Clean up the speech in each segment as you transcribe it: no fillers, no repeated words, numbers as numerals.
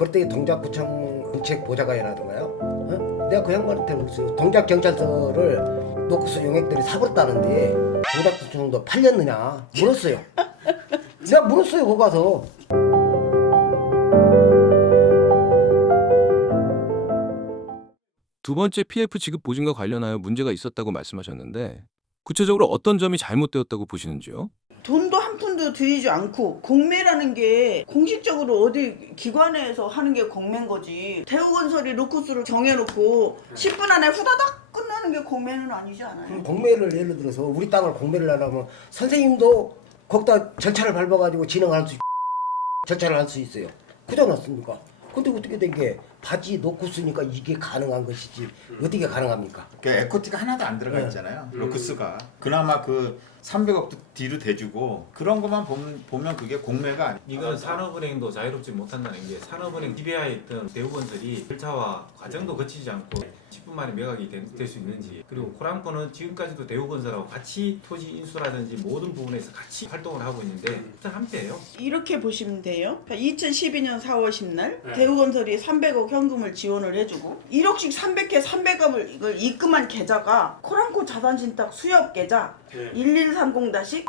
그때 동작구청 정책보좌관이라던가요. 어? 내가 그 양반한테 물었어요. 동작경찰서를 노크스 용액들이 사버렸다는데 동작구청도 팔렸느냐 물었어요. 내가 물었어요. 거기 가서. 두 번째 PF 지급 보증과 관련하여 문제가 있었다고 말씀하셨는데 구체적으로 어떤 점이 잘못되었다고 보시는지요? 돈도 한 푼도 들이지 않고 공매라는 게 공식적으로 어디 기관에서 하는 게 공매인 거지. 대우건설이 로코스를 정해놓고 10분 안에 후다닥 끝나는 게 공매는 아니지 않아요? 그럼 공매를 예를 들어서 우리 땅을 공매를 하려면 선생님도 거기다 절차를 밟아가지고 진행할 수 절차를 할 수 있어요. 그러지 않았습니까? 근데 어떻게 된 게 바지 놓고 쓰니까 이게 가능한 것이지 어떻게 가능합니까? 그 에코티가 하나도 안 들어가 있잖아요. 로크스가 그나마 그 300억도 뒤로 대주고 그런 것만 보면 그게 공매가 아니에요. 이건 산업은행도 자유롭지 못한다는 게 산업은행 지배하에 있던 대우건설이 절차와 과정도 거치지 않고 10분 만에 매각이 될 수 있는지, 그리고 코람코는 지금까지도 대우건설하고 같이 토지 인수라든지 모든 부분에서 같이 활동을 하고 있는데 한패예요. 이렇게 보시면 돼요. 2012년 4월 10날 대우건설이 300억 현금을 지원을 해주고 1억씩 300회 300억을 이걸 입금한 계좌가 코람코 자산신탁 수협 계좌 1130-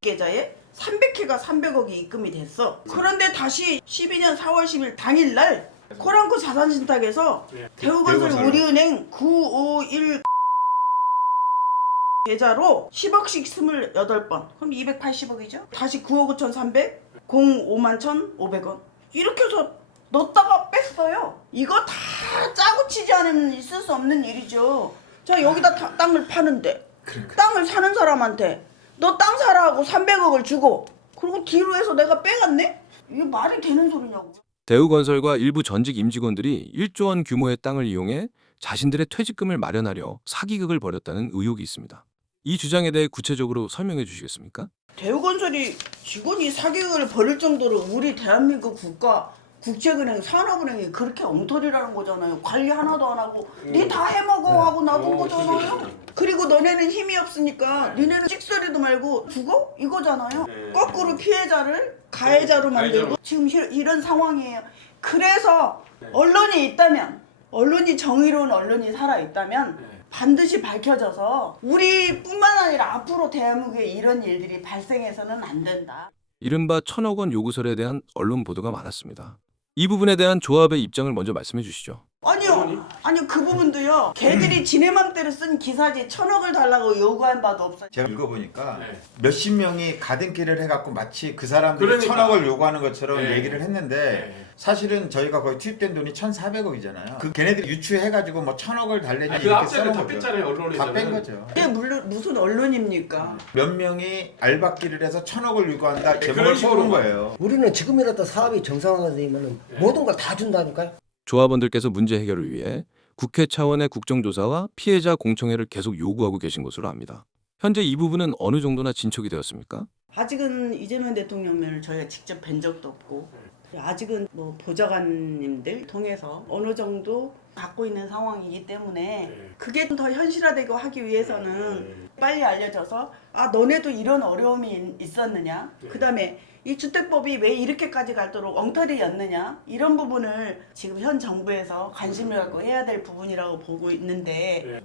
계좌에 300회가 300억이 입금이 됐어. 그런데 다시 12년 4월 10일 당일날 코람코 자산신탁에서 대우건설 우리은행 951 계좌로 10억씩 28번, 그럼 280억이죠? 다시 9억 5,300, 05만 1,500원 이렇게 해서 넣었다가 뺐어요. 이거 다 짜고 치지 않으면 있을 수 없는 일이죠. 저 여기다 땅을 파는데 땅을 사는 사람한테 너 땅 사라고 300억을 주고 그리고 뒤로 해서 내가 빼갔네? 이게 말이 되는 소리냐고. 대우건설과 일부 전직 임직원들이 1조 원 규모의 땅을 이용해 자신들의 퇴직금을 마련하려 사기극을 벌였다는 의혹이 있습니다. 이 주장에 대해 구체적으로 설명해 주시겠습니까? 대우건설이 직원이 사기극을 벌일 정도로 우리 대한민국 국제은행, 산업은행이 그렇게 엉터리라는 거잖아요. 관리 하나도 안 하고 니 다 해먹어 하고 놔둔 거잖아요. 그리고 너네는 힘이 없으니까 니네는 찍소리도 말고 죽어? 이거잖아요. 거꾸로 피해자를 가해자로 만들고 지금 이런 상황이에요. 그래서 언론이 있다면, 언론이 정의로운 언론이 살아있다면 반드시 밝혀져서 우리뿐만 아니라 앞으로 대한민국에 이런 일들이 발생해서는 안 된다. 이른바 1,000억 원 요구설에 대한 언론 보도가 많았습니다. 이 부분에 대한 조합의 입장을 먼저 말씀해 주시죠. 아니요 그 부분도요. 걔들이 지네 맘대로 쓴 기사지 1,000억을 달라고 요구한 바도 없어요. 제가 읽어보니까 몇십 명이 가등기를 해갖고 마치 그 사람들이 1,000억을 요구하는 것처럼 얘기를 했는데 사실은 저희가 거의 투입된 돈이 1,400억이잖아요. 그 걔네들이 유추해가지고 뭐 1,000억을 달래냐 그 이렇게 앞자리를 써놓은 다 거죠. 뺐잖아요, 언론에서는. 다 뺀 거죠. 이게 물론 무슨 언론입니까? 몇 명이 알박기를 해서 1,000억을 요구한다 그런 제목을 식으로 써놓은 거예요. 우리는 지금이라도 사업이 정상화되면 모든 걸 다 준다니까요. 조합원들께서 문제 해결을 위해 국회 차원의 국정조사와 피해자 공청회를 계속 요구하고 계신 것으로 압니다. 현재 이 부분은 어느 정도나 진척이 되었습니까? 아직은 이재명 대통령을 저희가 직접 뵌 적도 없고 아직은 뭐 보좌관님들 통해서 어느 정도 갖고 있는 상황이기 때문에 그게 더 현실화되고 하기 위해서는 빨리 알려져서 아 너네도 이런 어려움이 있었느냐, 그 다음에 이 주택법이 왜 이렇게까지 갈도록 엉터리였느냐, 이런 부분을 지금 현 정부에서 관심을 갖고 해야 될 부분이라고 보고 있는데,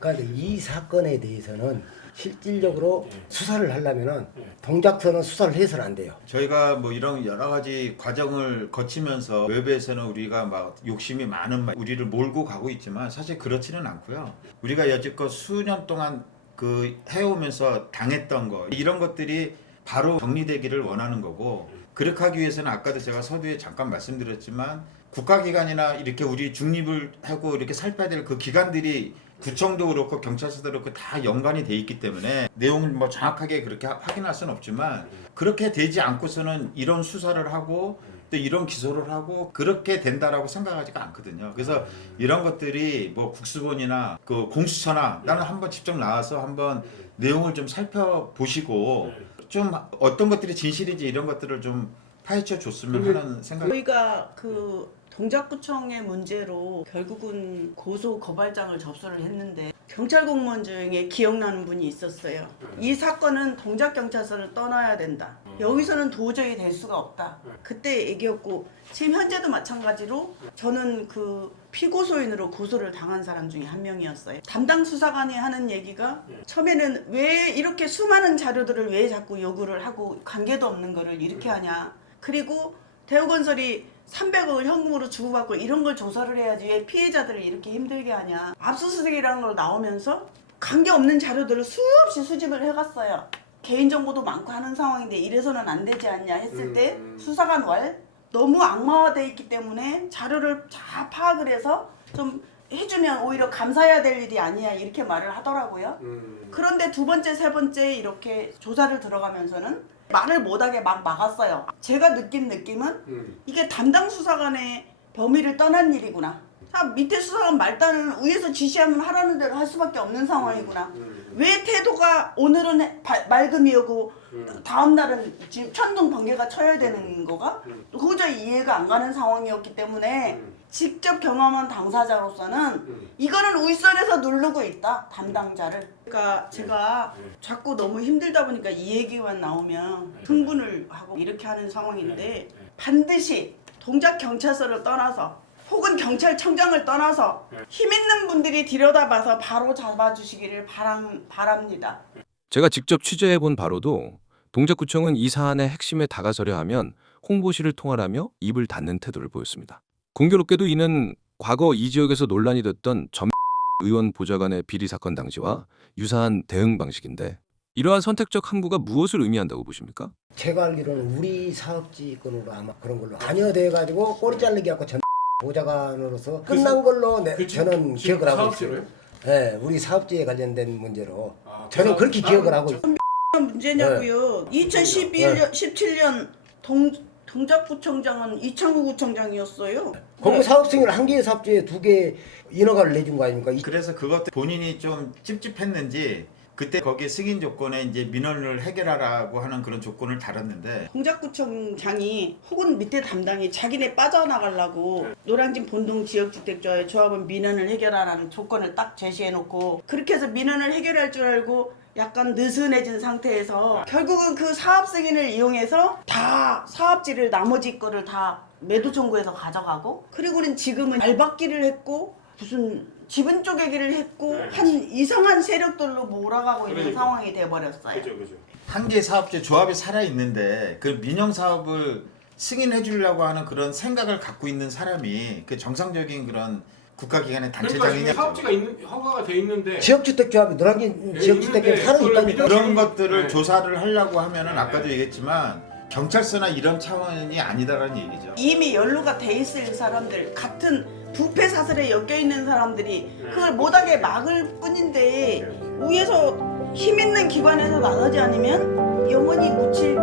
그러니까 이 사건에 대해서는 실질적으로 수사를 하려면은 동작서는 수사를 해서는 안 돼요. 저희가 뭐 이런 여러 가지 과정을 거치면서 외부에서는 우리가 막 욕심이 많은 우리를 몰고 가고 있지만 사실 그렇지는 않고요. 우리가 여지껏 수년 동안 그 해오면서 당했던 거 이런 것들이 바로 정리되기를 원하는 거고, 그렇게 하기 위해서는 아까도 제가 서두에 잠깐 말씀드렸지만 국가기관이나 이렇게 우리 중립을 하고 이렇게 살펴야 될 그 기관들이 구청도 그렇고 경찰서도 그렇고 다 연관이 돼 있기 때문에 내용을 뭐 정확하게 그렇게 확인할 수는 없지만 그렇게 되지 않고서는 이런 수사를 하고 또 이런 기소를 하고 그렇게 된다라고 생각하지가 않거든요. 그래서 이런 것들이 뭐 국수본이나 그 공수처나 나는 한번 직접 나와서 한번 내용을 좀 살펴보시고 좀 어떤 것들이 진실인지 이런 것들을 좀 파헤쳐 줬으면 하는 생각이. 저희가 그 동작구청의 문제로 결국은 고소 고발장을 접수를 했는데 경찰 공무원 중에 기억나는 분이 있었어요. 이 사건은 동작경찰서를 떠나야 된다. 여기서는 도저히 될 수가 없다. 그때 얘기였고 지금 현재도 마찬가지로 저는 그 피고소인으로 고소를 당한 사람 중에 한 명이었어요. 담당 수사관이 하는 얘기가 처음에는 왜 이렇게 수많은 자료들을 왜 자꾸 요구를 하고 관계도 없는 거를 이렇게 하냐. 그리고 대우건설이 300억을 현금으로 주고받고 이런 걸 조사를 해야지 왜 피해자들을 이렇게 힘들게 하냐. 압수수색이라는 걸 나오면서 관계없는 자료들을 수없이 수집을 해갔어요. 개인정보도 많고 하는 상황인데 이래서는 안 되지 않냐 했을 때 수사관 너무 악마화돼 있기 때문에 자료를 다 파악을 해서 좀 해주면 오히려 감사해야 될 일이 아니야 이렇게 말을 하더라고요. 그런데 두 번째, 세 번째 이렇게 조사를 들어가면서는 말을 못하게 막 막았어요. 제가 느낀 느낌은 이게 담당 수사관의 범위를 떠난 일이구나. 자, 밑에 수사관 말단은 위에서 지시하면 하라는 대로 할 수밖에 없는 상황이구나. 왜 태도가 오늘은 맑음이고 다음 날은 지금 천둥 번개가 쳐야 되는 거가 도저히 이해가 안 가는 상황이었기 때문에 직접 경험한 당사자로서는 이거는 윗선에서 누르고 있다, 담당자를. 그러니까 제가 자꾸 너무 힘들다 보니까 이 얘기만 나오면 흥분을 하고 이렇게 하는 상황인데 반드시 동작 경찰서를 떠나서 혹은 경찰청장을 떠나서 힘 있는 분들이 들여다봐서 바로 잡아주시기를 바랍니다. 제가 직접 취재해본 바로도 동작구청은 이 사안의 핵심에 다가서려 하면 홍보실을 통할하며 입을 닫는 태도를 보였습니다. 공교롭게도 이는 과거 이 지역에서 논란이 됐던 전 의원 보좌관의 비리 사건 당시와 유사한 대응 방식인데 이러한 선택적 항구가 무엇을 의미한다고 보십니까? 제가 알기로는 우리 사업지 건으로 아마 그런 걸로 관여돼가지고 꼬리 자르기 갖고 전 보좌관으로서 끝난 걸로 저는 기억을 하고 있어요. 네, 우리 사업지에 관련된 문제로 저는 그렇게 기억을 하고 있어요. 문제냐고요. 2017년 동작구청장은 이창우 구청장이었어요. 거기 사업 승인을 한 개의 사업지에 2개 인허가를 내준 거 아닙니까? 그래서 그것 본인이 좀 찝찝했는지 그때 거기에 승인 조건에 이제 민원을 해결하라고 하는 그런 조건을 달았는데 동작구청장이 혹은 밑에 담당이 자기네 빠져나가려고 노량진 본동 지역주택자의 조합은 민원을 해결하라는 조건을 딱 제시해놓고 그렇게 해서 민원을 해결할 줄 알고 약간 느슨해진 상태에서 결국은 그 사업 승인을 이용해서 다 사업지를 나머지 거를 다 매도 청구해서 가져가고 그리고는 지금은 알박기를 했고 무슨 지분 쪼개기를 했고 한 이상한 세력들로 몰아가고 있는 상황이 돼버렸어요. 한 개 사업체 조합이 살아 있는데 그 민영 사업을 승인해 주려고 하는 그런 생각을 갖고 있는 사람이 그 정상적인 그런 국가기관의 단체장이냐? 사업지가 있는 허가가 돼 있는데 지역주택조합이 노량진 지역주택조합이 살아 있다니까. 그런 것들을 조사를 하려고 하면은 아까도 얘기했지만 경찰서나 이런 차원이 아니다라는 얘기죠. 이미 연루가 돼 있을 사람들 같은 부패 사슬에 엮여 있는 사람들이 그걸 못하게 막을 뿐인데 위에서 힘 있는 기관에서 나서지 않으면 영원히 묻힐